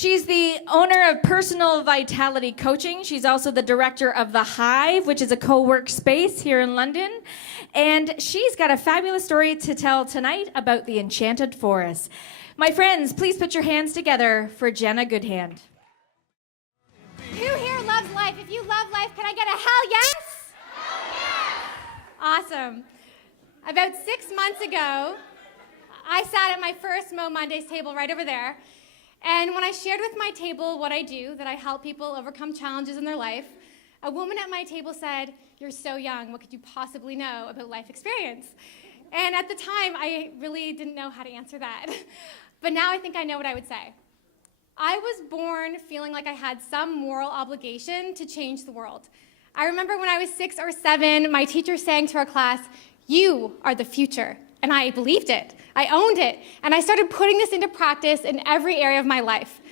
She's the owner of Personal Vitality Coaching. She's also the director of the Hive, which is a co-work space here in London. And she's got a fabulous story to tell tonight about the Enchanted Forest. My friends, please put your hands together for Jenna Goodhand. Who here loves life? If you love life, can I get a hell yes? Hell yes! Awesome. About 6 months ago, I sat at my first MoMondays table right over there. And when I shared with my table what I do, that I help people overcome challenges in their life, a woman at my table said, "You're so young, what could you possibly know about life experience?" And at the time, I really didn't know how to answer that. But now I think I know what I would say. I was born feeling like I had some moral obligation to change the world. I remember when I was 6 or 7, my teacher saying to our class, "You are the future." And I believed it. I owned it. And I started putting this into practice in every area of my life.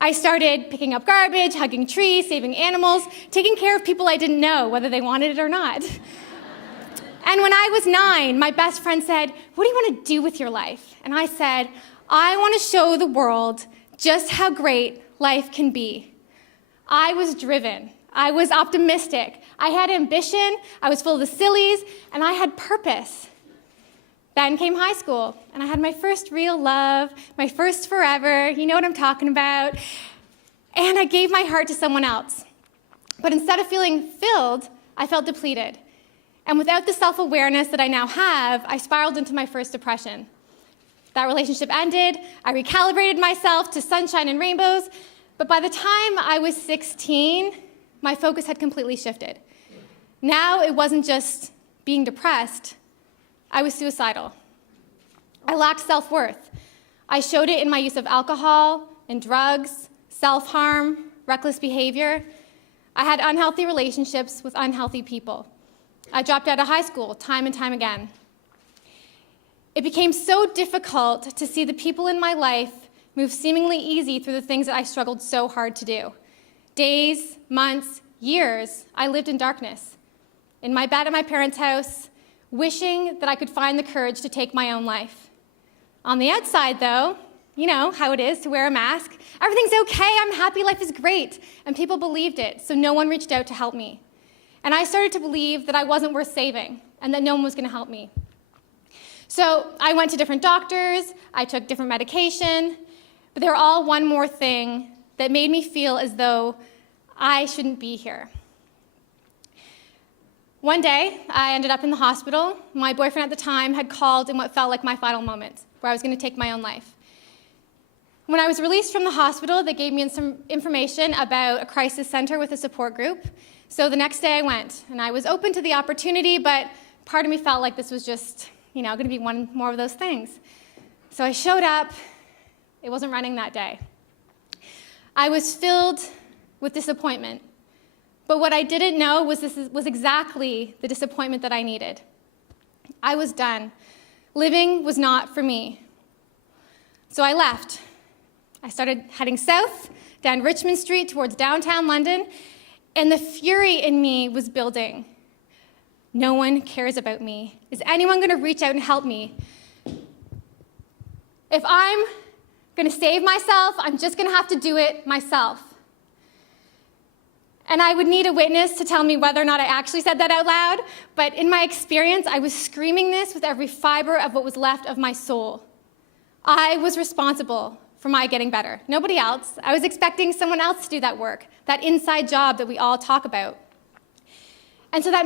I started picking up garbage, hugging trees, saving animals, taking care of people I didn't know, whether they wanted it or not. And when I was 9, my best friend said, "What do you want to do with your life?" And I said, "I want to show the world just how great life can be." I was driven. I was optimistic. I had ambition. I was full of the sillies, and I had purpose. Then came high school, and I had my first real love, my first forever, you know what I'm talking about, and I gave my heart to someone else. But instead of feeling filled, I felt depleted. And without the self-awareness that I now have, I spiraled into my first depression. That relationship ended, I recalibrated myself to sunshine and rainbows, but by the time I was 16, my focus had completely shifted. Now it wasn't just being depressed, I was suicidal. I lacked self-worth. I showed it in my use of alcohol and drugs, self-harm, reckless behavior. I had unhealthy relationships with unhealthy people. I dropped out of high school time and time again. It became so difficult to see the people in my life move seemingly easy through the things that I struggled so hard to do. Days, months, years, I lived in darkness. In my bed at my parents' house, wishing that I could find the courage to take my own life. On the outside, though, you know how it is to wear a mask. Everything's okay, I'm happy, life is great. And people believed it, so no one reached out to help me. And I started to believe that I wasn't worth saving and that no one was going to help me. So I went to different doctors, I took different medication, but they were all one more thing that made me feel as though I shouldn't be here. One day, I ended up in the hospital. My boyfriend at the time had called in what felt like my final moment, where I was going to take my own life. When I was released from the hospital, they gave me some information about a crisis center with a support group. So the next day I went, and I was open to the opportunity, but part of me felt like this was just, going to be one more of those things. So I showed up. It wasn't running that day. I was filled with disappointment. But what I didn't know was this was exactly the disappointment that I needed. I was done. Living was not for me. So I left. I started heading south, down Richmond Street towards downtown London, and the fury in me was building. No one cares about me. Is anyone going to reach out and help me? If I'm going to save myself, I'm just going to have to do it myself. And I would need a witness to tell me whether or not I actually said that out loud, but in my experience, I was screaming this with every fiber of what was left of my soul. I was responsible for my getting better, nobody else. I was expecting someone else to do that work, that inside job that we all talk about. And so that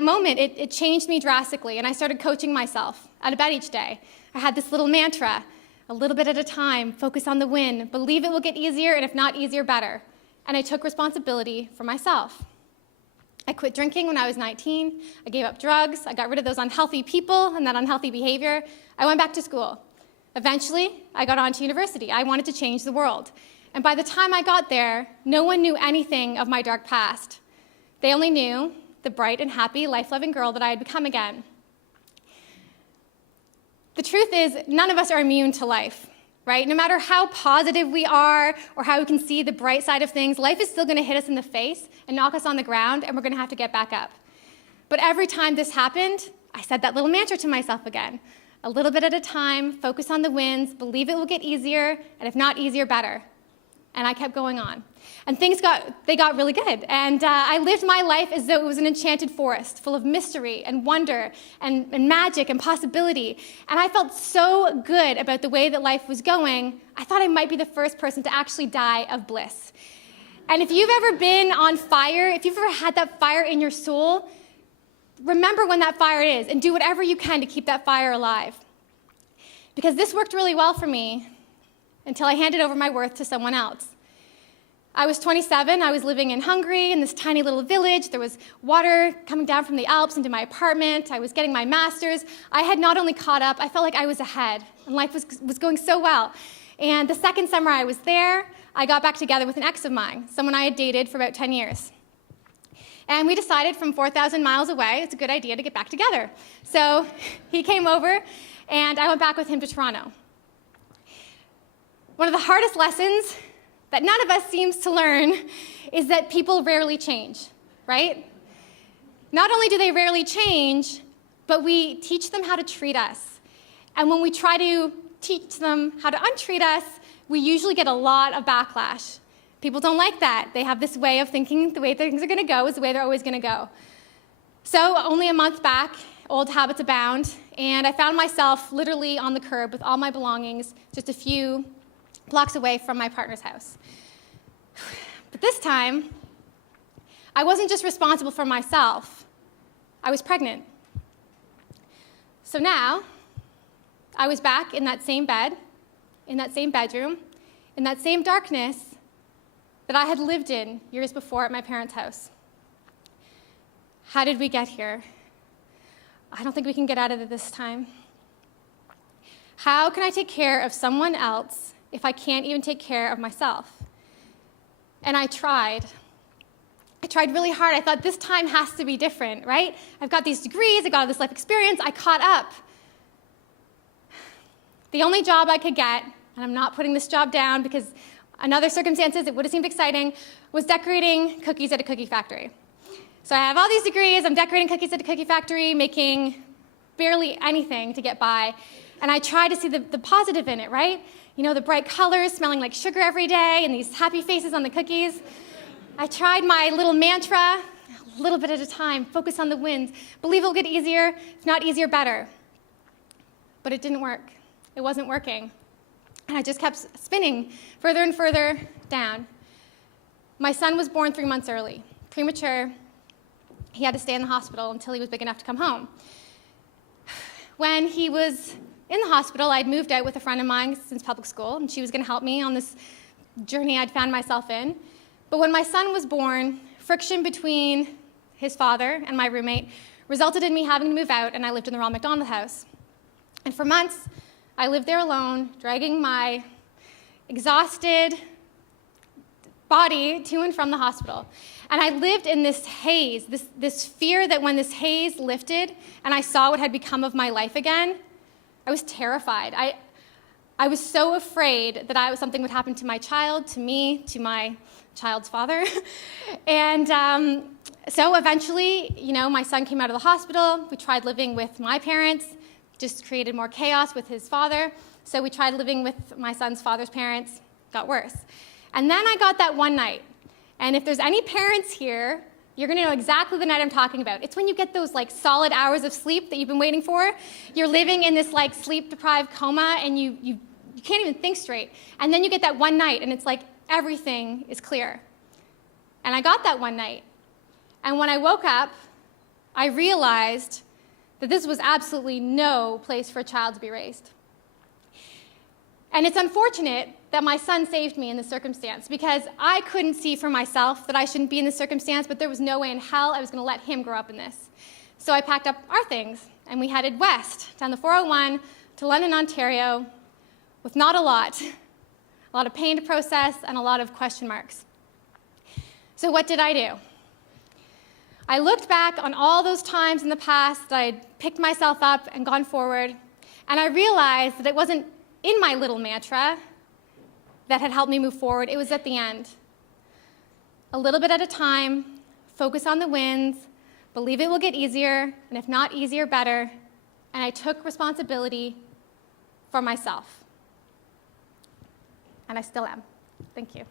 moment, it changed me drastically, and I started coaching myself out of bed each day. I had this little mantra, a little bit at a time, focus on the win, believe it will get easier, and if not easier, better. And I took responsibility for myself. I quit drinking when I was 19. I gave up drugs. I got rid of those unhealthy people and that unhealthy behavior. I went back to school. Eventually, I got on to university. I wanted to change the world. And by the time I got there, no one knew anything of my dark past. They only knew the bright and happy, life-loving girl that I had become again. The truth is, none of us are immune to life. Right? No matter how positive we are or how we can see the bright side of things, life is still going to hit us in the face and knock us on the ground, and we're going to have to get back up. But every time this happened, I said that little mantra to myself again. A little bit at a time, focus on the wins, believe it will get easier, and if not easier, better. And I kept going on. And things got really good. And I lived my life as though it was an enchanted forest full of mystery and wonder and magic and possibility. And I felt so good about the way that life was going, I thought I might be the first person to actually die of bliss. And if you've ever been on fire, if you've ever had that fire in your soul, remember when that fire is and do whatever you can to keep that fire alive. Because this worked really well for me until I handed over my worth to someone else. I was 27, I was living in Hungary in this tiny little village. There was water coming down from the Alps into my apartment. I was getting my master's. I had not only caught up, I felt like I was ahead, and life was going so well. And the second summer I was there, I got back together with an ex of mine, someone I had dated for about 10 years. And we decided from 4,000 miles away, it's a good idea to get back together. So he came over, and I went back with him to Toronto. One of the hardest lessons that none of us seems to learn is that people rarely change, right? Not only do they rarely change, but we teach them how to treat us. And when we try to teach them how to untreat us, we usually get a lot of backlash. People don't like that. They have this way of thinking the way things are going to go is the way they're always going to go. So only a month back, old habits abound, and I found myself literally on the curb with all my belongings, just a few blocks away from my partner's house. But this time, I wasn't just responsible for myself, I was pregnant. So now, I was back in that same bed, in that same bedroom, in that same darkness that I had lived in years before at my parents' house. How did we get here? I don't think we can get out of it this time. How can I take care of someone else if I can't even take care of myself? And I tried. I tried really hard. I thought this time has to be different, right? I've got these degrees, I got all this life experience, I caught up. The only job I could get, and I'm not putting this job down because in other circumstances it would have seemed exciting, was decorating cookies at a cookie factory. So I have all these degrees, I'm decorating cookies at a cookie factory, making barely anything to get by. And I try to see the positive in it, right? You know, the bright colors, smelling like sugar every day, and these happy faces on the cookies. I tried my little mantra, a little bit at a time, focus on the wins, believe it'll get easier, if not easier, better. But it didn't work. It wasn't working. And I just kept spinning further and further down. My son was born 3 months early, premature. He had to stay in the hospital until he was big enough to come home. When he was in the hospital, I'd moved out with a friend of mine since public school, and she was going to help me on this journey I'd found myself in. But when my son was born, friction between his father and my roommate resulted in me having to move out, and I lived in the Ronald McDonald house. And for months, I lived there alone, dragging my exhausted body to and from the hospital. And I lived in this haze, this fear that when this haze lifted and I saw what had become of my life again, I was terrified. I was so afraid that something would happen to my child, to me, to my child's father. And so eventually, my son came out of the hospital. We tried living with my parents, just created more chaos with his father. So we tried living with my son's father's parents, got worse. And then I got that one night. And if there's any parents here, you're going to know exactly the night I'm talking about. It's when you get those solid hours of sleep that you've been waiting for. You're living in this sleep-deprived coma, and you can't even think straight. And then you get that one night, and it's like everything is clear. And I got that one night. And when I woke up, I realized that this was absolutely no place for a child to be raised. And it's unfortunate that my son saved me in this circumstance, because I couldn't see for myself that I shouldn't be in this circumstance, but there was no way in hell I was going to let him grow up in this. So I packed up our things, and we headed west, down the 401 to London, Ontario, with not a lot of pain to process and a lot of question marks. So what did I do? I looked back on all those times in the past that I had picked myself up and gone forward, and I realized that it wasn't in my little mantra that had helped me move forward. It was at the end. A little bit at a time, focus on the wins, believe it will get easier, and if not easier, better. And I took responsibility for myself. And I still am. Thank you.